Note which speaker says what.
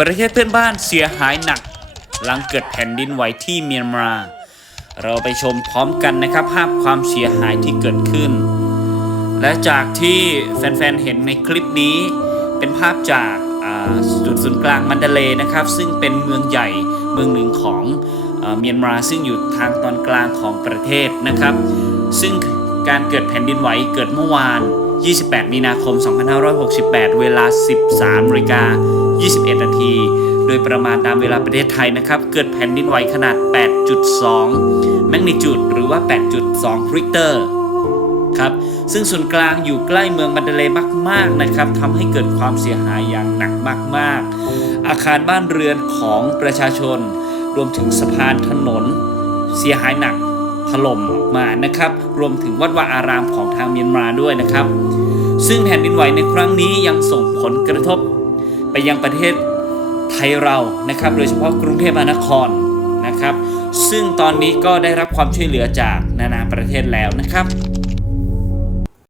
Speaker 1: ประเทศเพื่อนบ้านเสียหายหนัก หลังเกิดแผ่นดินไหวที่เมียนมา เราไปชมพร้อมกันนะครับ ภาพความเสียหายที่เกิดขึ้น และจากที่แฟนๆเห็นในคลิปนี้ เป็นภาพจากจุดศูนย์กลางมันเดเลนะครับ ซึ่งเป็นเมืองใหญ่เมืองหนึ่งของเออเมียนมาซึ่งอยู่ทางตอนกลางของประเทศนะครับ ซึ่งการเกิดแผ่นดินไหวเกิดเมื่อวาน 28 มีนาคม 2568 เวลา 13นาฬิกา 21 นาที โดยประมาณตามเวลาประเทศไทยนะครับ เกิดแผ่นดินไหวขนาด 8.2 แมกนิจูดหรือว่า 8.2 ริกเตอร์ครับซึ่งส่วนกลางอยู่ใกล้เมืองบันเดเลมาก ๆ นะครับทำให้เกิดความเสียหายอย่างหนักมาก ๆ อาคารบ้านเรือนของประชาชน รวมถึงสะพานถนน เสียหายหนักถล่มออกมานะครับ รวมถึงวัดวาอารามของทางเมียนมาด้วยนะครับ ซึ่งแผ่นดินไหวในครั้งนี้ยังส่งผลกระทบ ไปยังประเทศไทยเรานะครับ โดยเฉพาะกรุงเทพมหานครนะครับ ซึ่งตอนนี้ก็ได้รับความช่วยเหลือจากนานาประเทศแล้วนะครับ